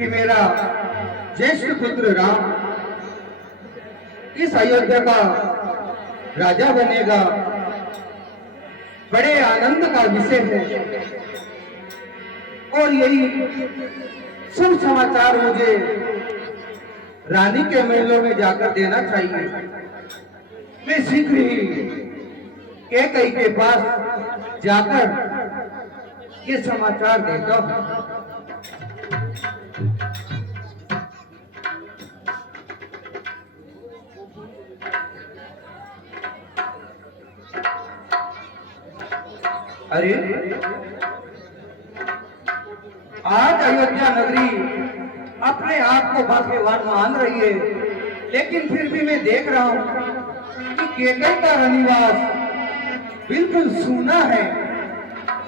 कि मेरा ज्येष्ठ पुत्र राम इस अयोध्या का राजा बनेगा, बड़े आनंद का विषय है। और यही शुभ समाचार मुझे रानी के महलों में जाकर देना चाहिए। मैं शीघ्र ही कैकेयी के पास जाकर ये समाचार देता हूं। अरे आज अयोध्या नगरी अपने आप को भाग्यवान मान रही है, लेकिन फिर भी मैं देख रहा हूं कि कैकेयी का रनिवास बिल्कुल सूना है,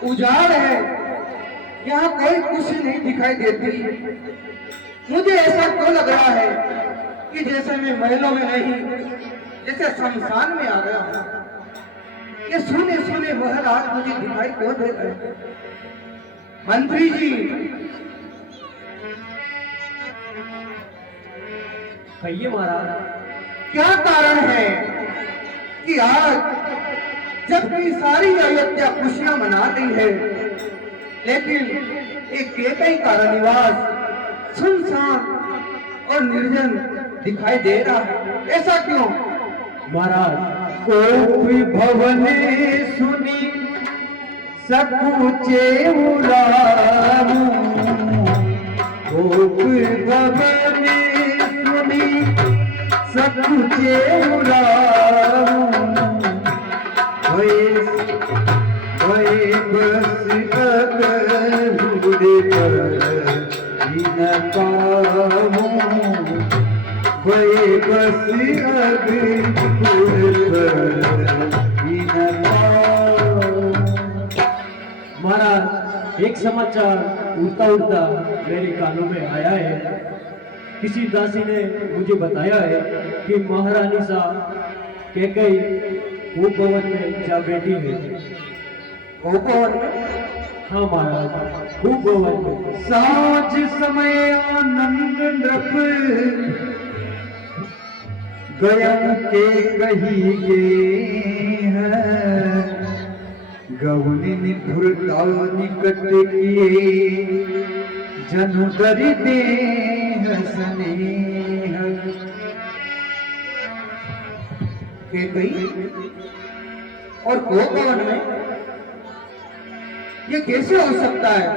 उजाड़ है। यहाँ कोई खुशी नहीं दिखाई देती। मुझे ऐसा क्यों लग रहा है कि जैसे मैं महलों में नहीं, जैसे शमशान में आ गया हूं। ये सुने सुने महल आज मुझे दिखाई क्यों दे रहे? मंत्री जी, कहिए महाराज, क्या कारण है कि आज जबकि सारी अयोध्या खुशियां मना रही है, लेकिन एक कैकेयी का रनिवास सुनसान और निर्जन दिखाई दे रहा है? ऐसा क्यों महाराज? कोप भवने सुनी सकुचे उलाहू, कोप भवने सुनी सकुचे उलाहू, भय बस अगरुड़े पर न पाऊं, भय बस अगरुड़े पर न पाऊं। महाराज, एक समाचार उड़ता उड़ता मेरे कानों में आया है। किसी दासी ने मुझे बताया है कि महारानी साहब कैकेयी भूप भवन में जा बैठी है। भूप भवन में? हाँ महाराज, भूप भवन में। साँझ समय आनंद नृप गयन के कही गे हैं, गौनी निधुरता निकट किए जनु दरि देह स्नेह। कैकेयी और भूप भवन में ये कैसे हो सकता है,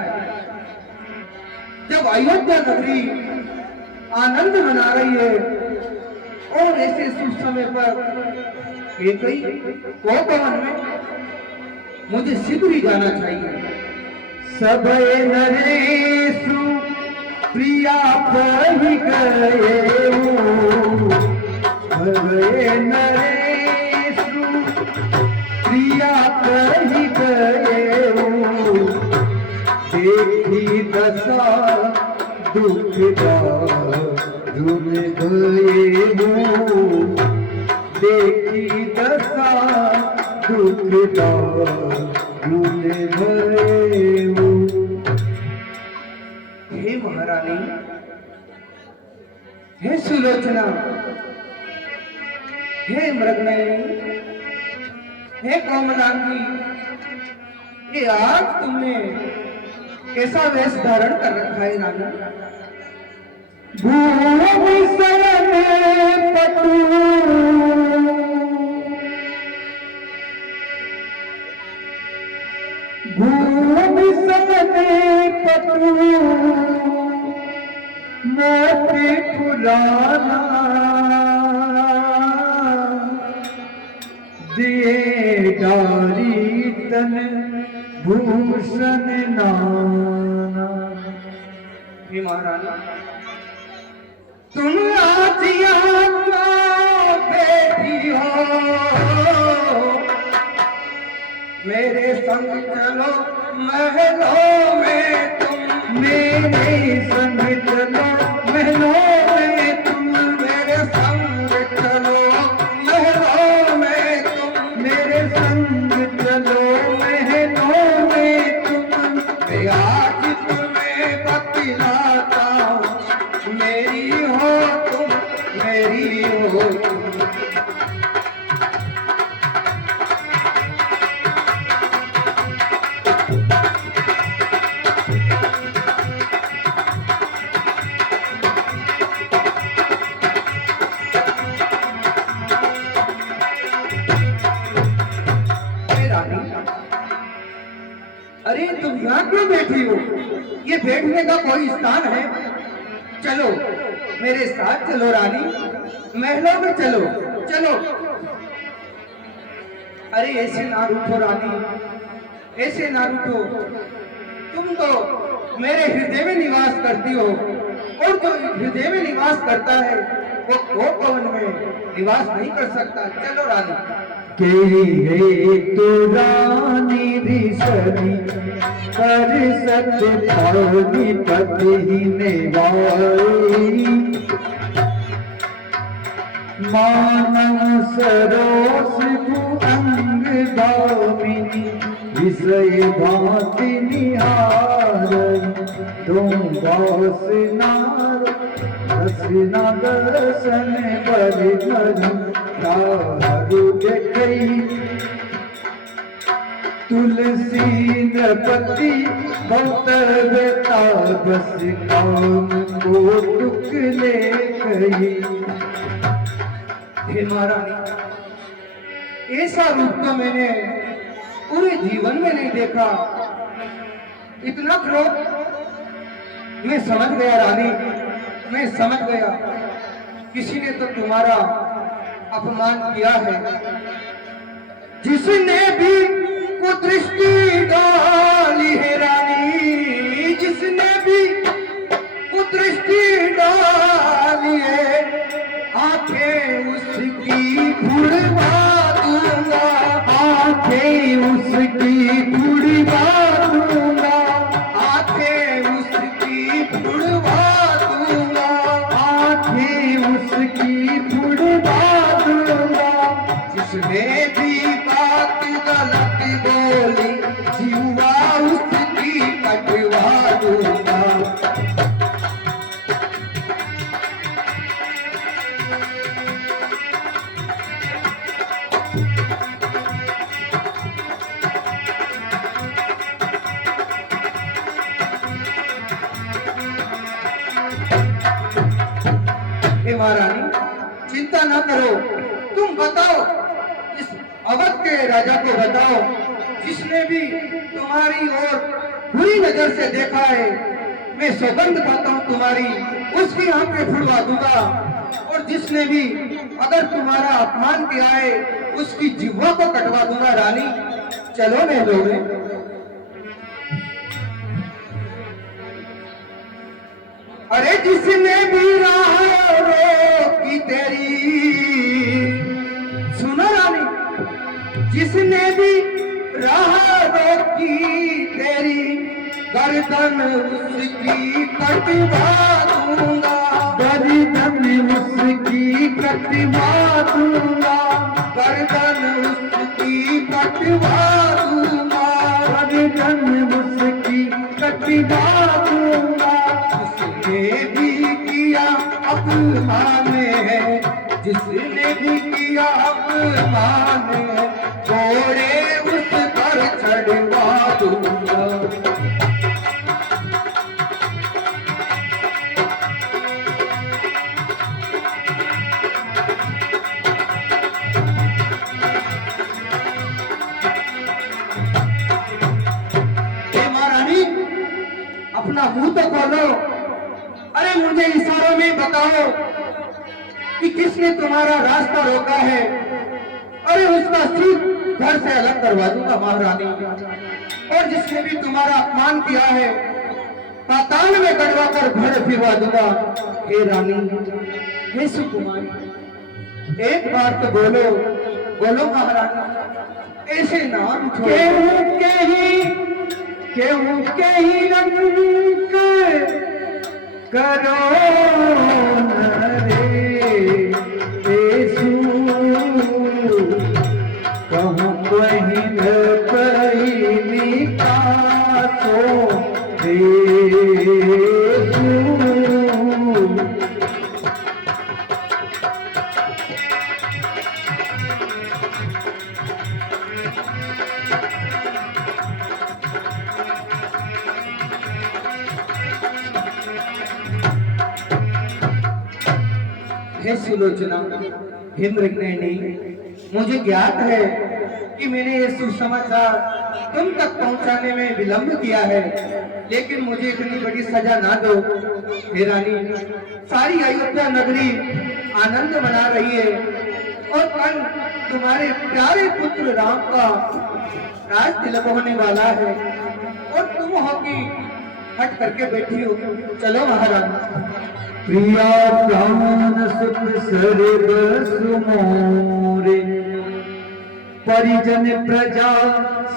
जब अयोध्या नगरी आनंद मना रही है और ऐसे शुभ समय पर कैकेयी भूप भवन में? मुझे शीघ्र ही जाना चाहिए। सबय नरेशु प्रिया पहि गए, सबय नरेशु प्रिया पहि गए, देखी दशा दुखदा रुम गए, देखी दशा दुखदा रुम गए। हे महारानी, हे सुलोचना, हे मृगनयनी, हे कोमलांगी, ये आज तुमने कैसा वेश धारण कर रखा है रानी? भूमि शरण पटु, भूमि शरण पटु, मोती फुलाना दिए डारी तन भूषण नाना। हे महारानी, तुम आज यहाँ बैठी हो, मेरे संग चलो महलों में तुम, मेरे संग चलो महलों में तुम, मेरे संग चलो महलों में तुम, मेरे संग चलो महलों में तुम। मैं आज तुम्हें बतलाता हूँ क्यों बैठी हो? ये बैठने का कोई स्थान है? चलो मेरे साथ चलो रानी, महलों में चलो चलो। अरे ऐसे ना रूठो रानी, ऐसे ना रूठो। तुम तो मेरे हृदय में निवास करती हो, और जो हृदय में निवास करता है वो पवन में निवास नहीं कर सकता। चलो रानी। के तो रानी रिसनी कर सत पानी पति नेवाई मानव सरोस अंग दामिनी विषय भांति निहार तुम बास नार रसना दर्शन पर तारु देखई तुलसी नपति बहुत बेता बस काम को टुक ले गई। हे महारानी, ऐसा रूप तो मैंने पूरे जीवन में नहीं देखा। इतना क्रोध, मैं समझ गया रानी, मैं समझ गया किसी ने तो तुम्हारा अपमान किया है। जिसने भी कुदृष्टि डाली है रानी, जिसने भी कुदृष्टि डाली है, आंखें उसकी फुड़वा दूंगा, आंखें उसकी फुड़वा दूंगा, आंखें उसकी फुड़वा दूंगा, आंखें उसकी फुड़वा दूंगा। जिसने भी बात गलत बोली, जीवा उसकी कटवा दूंगा। हे महारानी, चिंता ना करो। तुम बताओ, इस अवध के राजा को बताओ, जिसने भी तुम्हारी ओर बुरी नजर से देखा है, मैं सौगंध खाता हूँ तुम्हारी, उसकी आंखें फुड़वा दूंगा। और जिसने भी अगर तुम्हारा अपमान किया है, उसकी जिह्वा को कटवा दूंगा। रानी चलो महलों में। अरे जिसने भी राह रोकी तेरी, सुनो रानी, जिसने भी राह रोकी तेरी, गर्दन उसकी कटवा दूंगा, गर्दन उसकी कटवा दूंगा, गर्दन उसकी कटवा दूंगा, गर्दन उसकी कटवा दूंगा। जिसने भी किया अपमान है, जिसने भी किया अपमान है, घोड़े उस पर चढ़वा दूंगा। हे महारानी, अपना मुंह तो खोलो। अरे मुझे इशारों में बताओ कि किसने तुम्हारा रास्ता रोका है। अरे उसका सिर घर से अलग करवा दूंगा महारानी। और जिसने भी तुम्हारा अपमान किया है, पाताल में गड़वा कर घर फिरवा दूंगा। हे रानी, हे सुकुमारी, एक बार तो बोलो, बोलो महारानी, ऐसे नाम केहू कहीं रंग करो न रे येसु, कहूँ बहिन पहिली कासो येसु। हे सुलोचना, हे मृगनयनी, मुझे ज्ञात है कि मैंने ये सुसमाचार तुम तक पहुंचाने में विलंब किया है, लेकिन मुझे इतनी बड़ी सजा ना दो। हे रानी, सारी अयोध्या नगरी आनंद मना रही है और कल तुम्हारे प्यारे पुत्र राम का राज तिलक होने वाला है और तुम हो कि हट करके बैठी हो। चलो महारानी। प्रिया प्राण सुख सर्व सुमोरे, परिजन प्रजा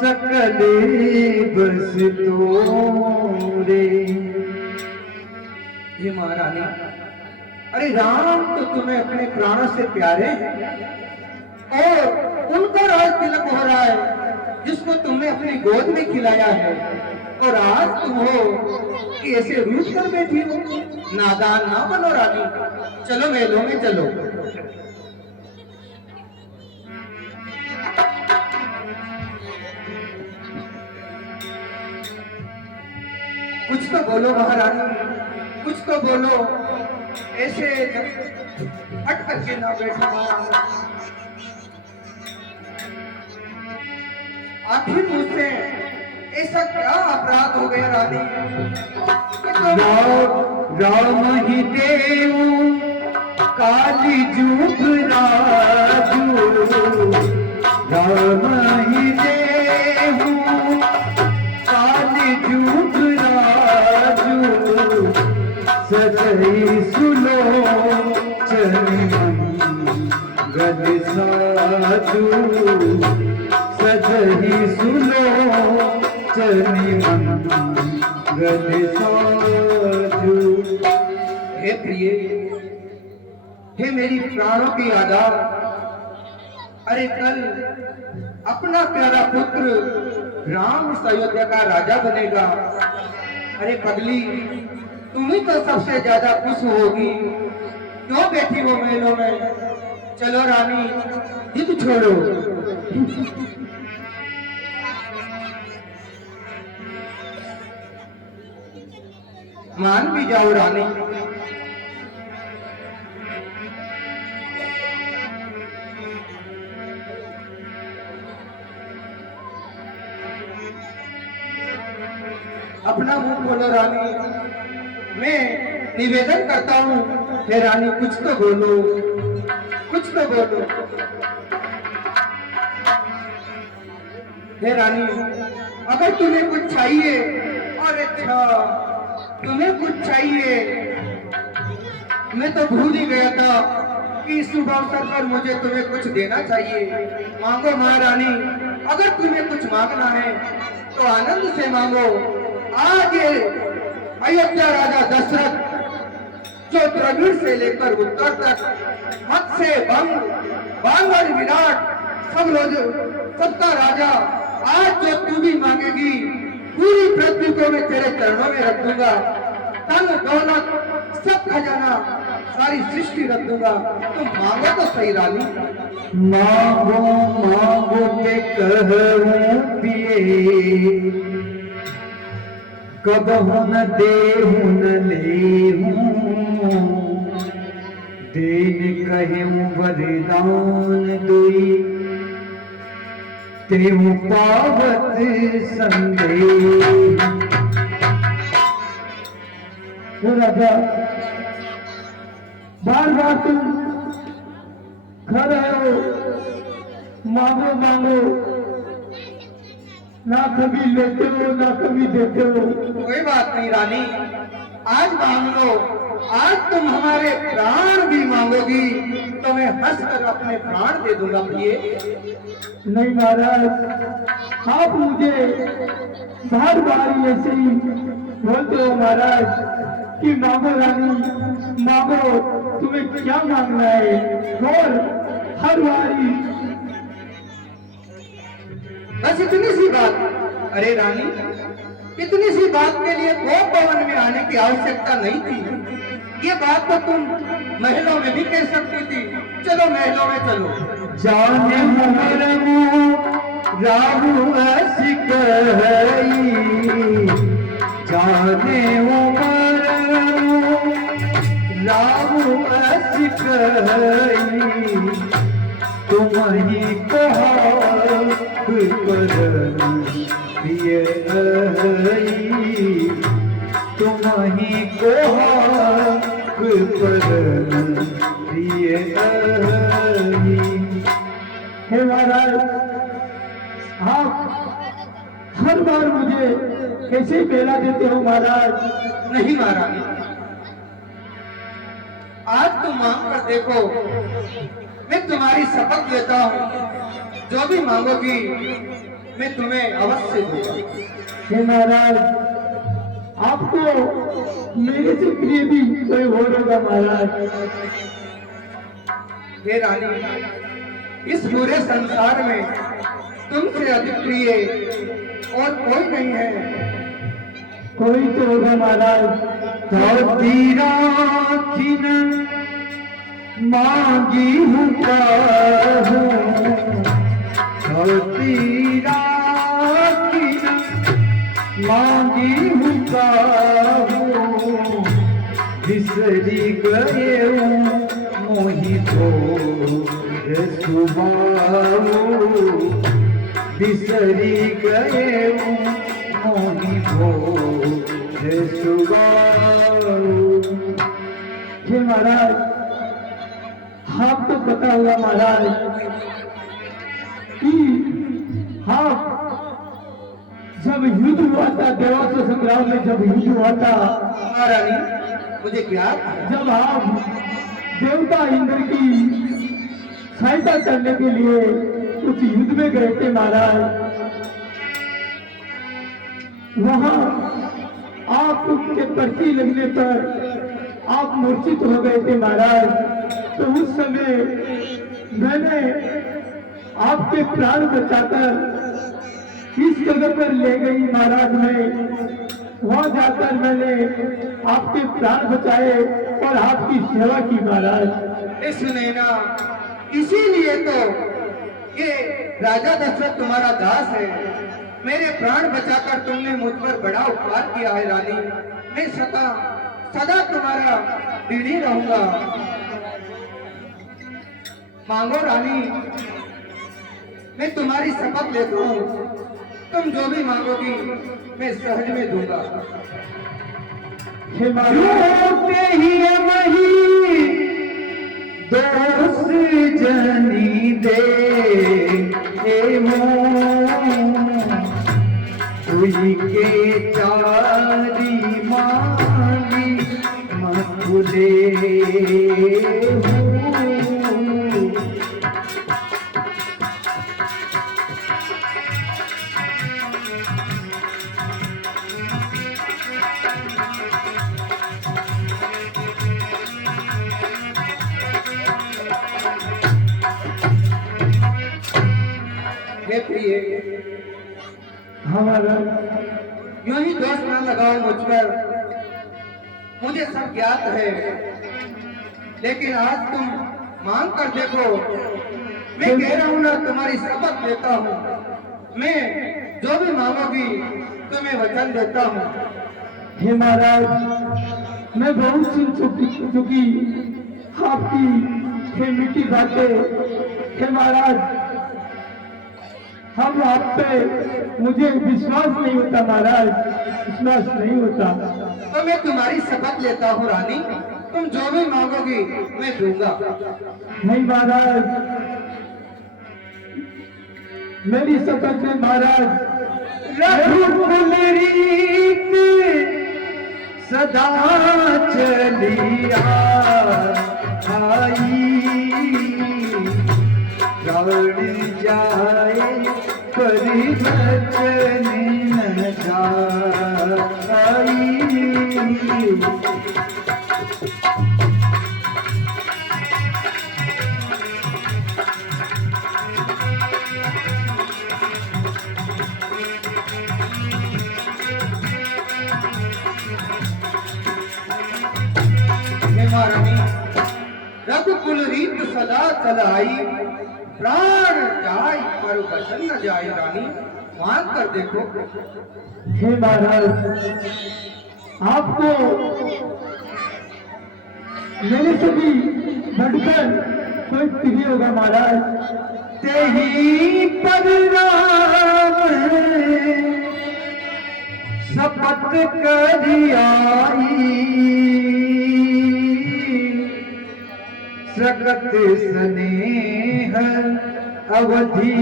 सकले बस तोरे। हे महारानी, अरे राम तो तुम्हें अपने प्राणों से प्यारे हैं और उनका राज तिलक हो रहा है जिसको तुमने अपनी गोद में खिलाया है, और आज तुम हो कि ऐसे रूठ कर बैठी हो। नादान ना बनो रानी, चलो महलों में चलो। कुछ तो बोलो महारानी, कुछ तो बोलो, ऐसे हट करके ना बैठो। आखिर मुझसे ऐसा क्या अपराध हो गया रानी कि तुम राम ही देव काली जुग राजू, राम ही देव काली जुग राजू, सजई सुलो चरण गद साजू, सजई सुलो चरणी गद साजू। हे प्रिय, हे मेरी प्राणों की आधार, अरे कल अपना प्यारा पुत्र राम इस अयोध्या का राजा बनेगा। अरे पगली, तुम ही तो सबसे ज्यादा खुश होगी, क्यों बैठी हो महलों में? चलो रानी, जिद छोड़ो। मान भी जाओ रानी। अपना मुंह खोलो रानी, मैं निवेदन करता हूँ। हे रानी, कुछ तो बोलो, कुछ तो बोलो। हे रानी, अगर तुम्हें कुछ चाहिए, और अच्छा तुम्हें कुछ चाहिए, मैं तो भूल ही गया था कि इस शुभ अवसर पर मुझे तुम्हें कुछ देना चाहिए। मांगो महारानी, अगर तुम्हें कुछ मांगना है तो आनंद से मांगो। आज ये अयोध्या राजा दशरथ, जो द्रविड़ से लेकर उत्तर तक, मत्स्य बंग बांगड़ विराट, सबका राजा, आज जो तू भी मांगेगी पूरी पृथ्वी को मैं तेरे चरणों में रख दूंगा। धन दौलत सब खजाना, सारी सृष्टि रख दूंगा। तुम मांगो तो सही रानी। मांगो मांगो के कहूं पिए, कबहु न देहु न लेहूं, देन कहूं वरदान दुई, तेहु पावत संदेह। राजा, बार बार तुम खड़े हो, मांगो मांगो, ना कभी लेते हो ना कभी देते हो। कोई बात नहीं रानी, आज मांग लो। आज तुम हमारे प्राण भी मांगोगी तो मैं हंसकर अपने प्राण दे दूंगा प्रिय। नहीं महाराज, आप मुझे बार बार ऐसे ही बोलते हो महाराज कि मांगो रानी, मांगो, तुम्हें क्या मांगना है, और हर बारी बस इतनी सी बात। अरे रानी, इतनी सी बात के लिए कोप भवन में आने की आवश्यकता नहीं थी। ये बात तो तुम महलों में भी कह सकती थी। चलो महलों में चलो। जाने मरमु राहु असिक हई, जाने मरमु राहु असिक हई, तुम ही कहा करन प्रिय आई तुम्हीं को हाक परन प्रिय आई। हे महाराज, आप हर बार मुझे कैसे बेला देते हो महाराज। नहीं महारानी, आज तुम मांग कर देखो, मैं तुम्हारी शपथ लेता हूँ, जो भी मांगोगी मैं तुम्हें अवश्य दूंगा। हे महाराज, आपको मेरे से प्रिय भी कोई और होगा महाराज। हे रानी, इस पूरे संसार में तुमसे अधिक प्रिय और कोई नहीं है। कोई तो होगा महाराज। तीरा किन मांगी हूँ तीरा किन मांगी हूँ बिसरी गए मोहि सुबाऊ बिसरी गए मोहि सुबाऊ। हे महाराज, आपको पता होगा महाराज कि आप जब युद्ध हुआ था, देवासुर संग्राम में जब युद्ध हुआ था महारानी, मुझे ज्ञात है। जब आप देवता इंद्र की सहायता करने के लिए उस युद्ध में गए थे महाराज, वहां आपके पर्ची लगने पर आप मूर्छित हो गए थे महाराज। तो उस समय मैंने आपके प्राण बचाकर इस जगह पर ले गई महाराज। मैं वहां जाकर मैंने आपके प्राण बचाए और आपकी सेवा की महाराज। इस नैना, इसीलिए तो ये राजा दशरथ तुम्हारा दास है। मेरे प्राण बचाकर तुमने मुझ पर बड़ा उपकार किया है रानी। मैं सदा सदा तुम्हारा ऋणी रहूंगा। मांगो रानी, मैं तुम्हारी शपथ लेता हूँ, तुम जो भी मांगोगी मैं सहज में दूंगा। हे महाराज, ही वही दोष जनी दे कोई के चारी मांगी मकुले हे प्रिय, हमारा यूं ही दोष न लगाओ मुझ पर, मुझे सब ज्ञात है। लेकिन आज तुम मांग कर देखो। मैं कह रहा हूं ना, तुम्हारी शपथ लेता हूँ, मैं जो भी मांगोगी तुम्हें वचन देता हूँ। हे महाराज, मैं बहुत सुन चुकी आपकी ये मीठी बातें। हे महाराज, हम आप पे मुझे विश्वास नहीं होता महाराज, विश्वास नहीं होता। तो मैं तुम्हारी शपथ लेता हूँ रानी, तुम जो भी मांगोगी मैं दूंगा। नहीं महाराज, मेरी शपथ है महाराज। रघुकुल रीत सदा चलिया आई गौड़ जाए परिवचन न जाई। रघुकुल रीत सदा चलाई प्राण जाय पर वचन न जाय रानी। मांग कर देखो। हे महाराज, आपको मेरे से भी बढ़कर कोई प्रिय होगा महाराज। तेही पर राम शपथ करी आई सकत स्नेह अवधि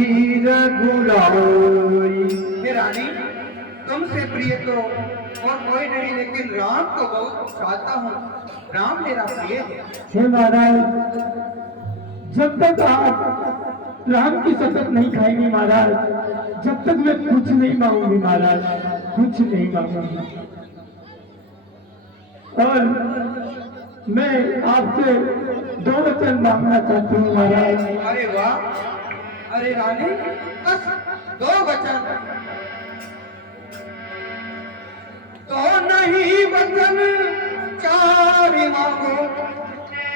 रघुराई। हे रानी, तुमसे प्रिय तो और कोई नहीं, लेकिन राम को बहुत चाहता हूँ। राम मेरा प्रिय है। हे महाराज, जब तक आप राम की शपथ नहीं खाएंगे महाराज, जब तक मैं कुछ नहीं मांगूंगी महाराज, कुछ नहीं मांगूंगी। और मैं आपसे 2 वचन मांगना चाहती हूँ महाराज। अरे वाह, अरे रानी, बस 2 वचन तो नहीं, वचन 4 मांगो,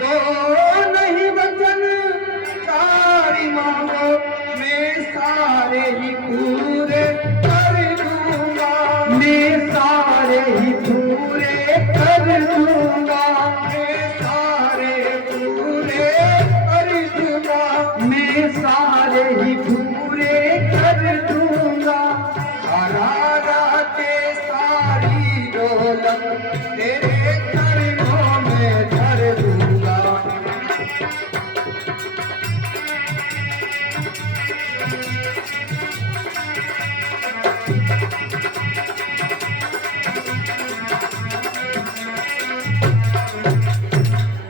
तो नहीं वचन 4 मांगो, मैं सारे ही पूरे कर दूंगा, मैं सारे ही पूरे कर दूंगा, मैं सारे पूरे कर दूंगा, मैं सारे ही पूरे कर दूंगा। सारा के सारी दौलत तेरे चरणों में धर दूंगा।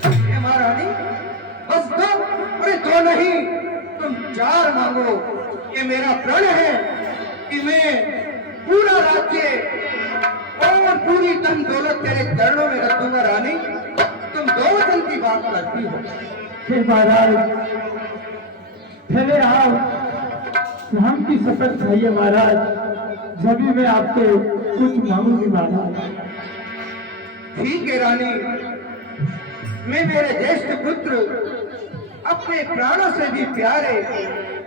हे महारानी, बस 2, अरे 2 नहीं, तुम 4 मांगो। ये मेरा प्रण है कि मैं पूरा राज्य और पूरी धन दौलत तेरे चरणों में रख दूंगा। रानी, तुम 2 वचन की बात करती हो। हे महाराज, पहले आप राम की शपथ खाइए महाराज, जब भी मैं आपसे कुछ मांगूंगी महाराज। ठीक है रानी, मैं मेरे ज्येष्ठ पुत्र अपने प्राणों से भी प्यारे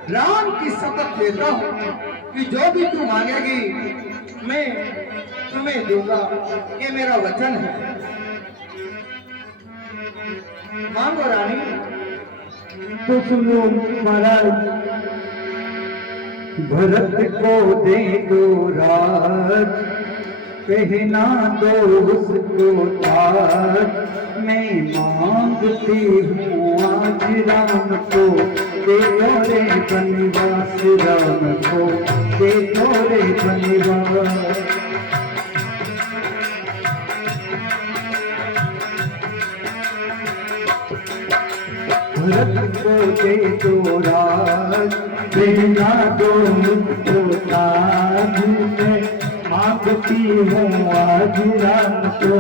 राम की शपथ लेता हूँ कि जो भी तू मांगेगी मैं तुम्हें दूंगा। ये मेरा वचन है। मांगो रानी। तो सुनो महाराज, भरत को दे दो राज, पहना दो उसको ताज, मैं मांगती हूँ आज राम को, दे दो रे बनवास राम को, दे दो रे बनवास। भरत को दे दो राज, पहना दो मुझको ताज, मैं मांगती हूँ आज राम को,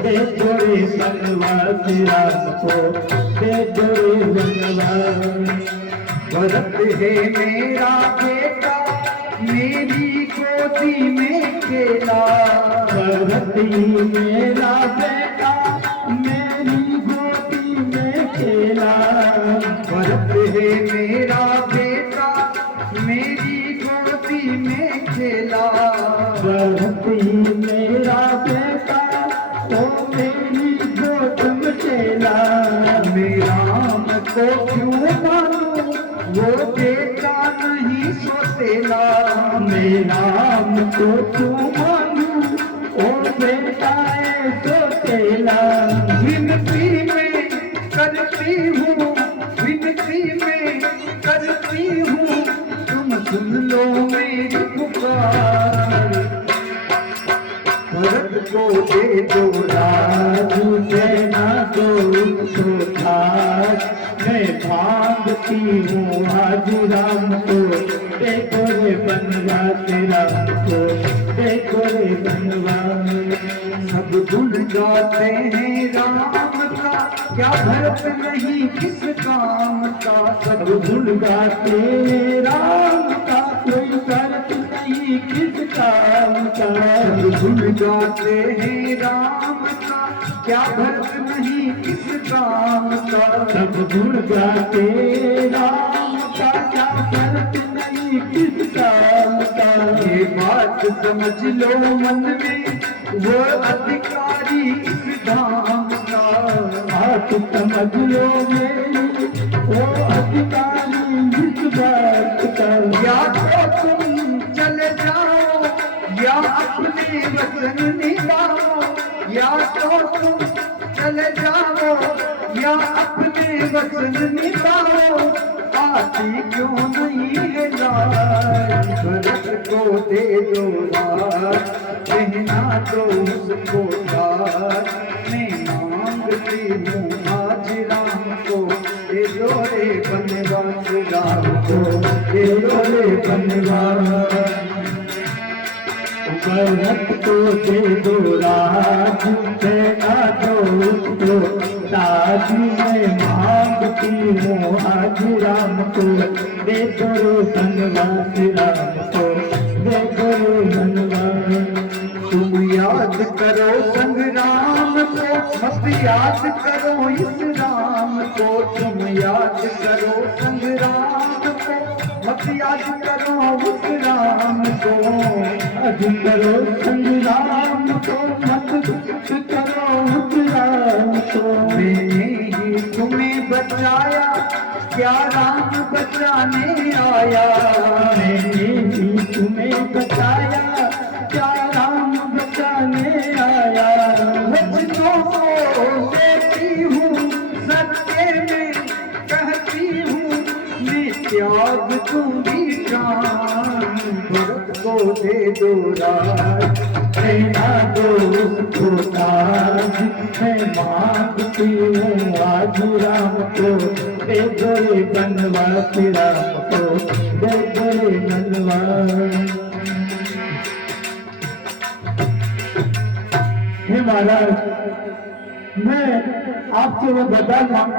दे दो रे बनवास राम को, दे दो रे बनवास। भरत है मेरा बेटा, मेरी गोदी में खेला, भरत ही मेरा बेटा, मेरी गोदी में खेला। भरत है मेरा बेटा, मेरी गोदी में खेला, भरत ही मेरा बेटा, ओ मेरी गोद में खेला। मैं राम को क्यों मानूं, वो बेटा नहीं सोतेला, मैं राम को क्यों मानूं, ओ बेटा ऐसो तेला। विनती में करती हूँ, विनती में करती हूँ, तुम सुन लो मेरी पुकार। भरत को दे दो राज, देना दो उसको ताज, मैं मांगती हूँ आज राम को, देखो रे बनवास राम को, देखो रे बनवास। सब भूल जाते हैं राम का, क्या भरत नहीं किस काम का, सब भूल गाते राम का, कोई शर्त नहीं किस काम का। सब भूल जाते हैं राम का, क्या भरत नहीं किस काम का, सब भूल जाते राम का, क्या शर्त नहीं किस काम का। ये बात समझ लो मन में, वो अधिकारी इस धाम का, बात समझ लो मेरी, वो अधिकारी इस बात का। या तो तुम चले जाओ या अपने अपने वचन निभाओ, या तो तुम चले जाओ या अपने वचन निभाओ, आती क्यों नहीं है लाज, भरत को दे दो राज, कहना तो उसको राज, मैं मांगती हूँ आज राम को, दे दो रे बनवास राम को, दे दो रे बनवास। भरत को दे दो राज, कहना तो उसको राज, मैं मांगती हूँ आज राम को, दे दो बनवास राम को, दे दो बनवास। तुम याद करो संग्राम को, मत याद करो इस राम को, तुम याद करो संग्राम को, मत याद करो उस राम को, याद करो संग्राम को, मत करो उस राम को। मैंने ही तुम्हें बचाया, क्या राम बचाने आया, मैंने ही तुम्हें बचाया, क्या राम बचाने आया। वचनों को देती हूँ सत्य में कहती हूँ, मैं त्याग दूंगी जान, भरत को दे दो राज, कहना दो उसको ताज, मैं मांगती हूँ आज राम को, दे दो रे बनवास राम को, दे दो रे बनवास। हे महाराज, मैं आपसे वो वरदान मांग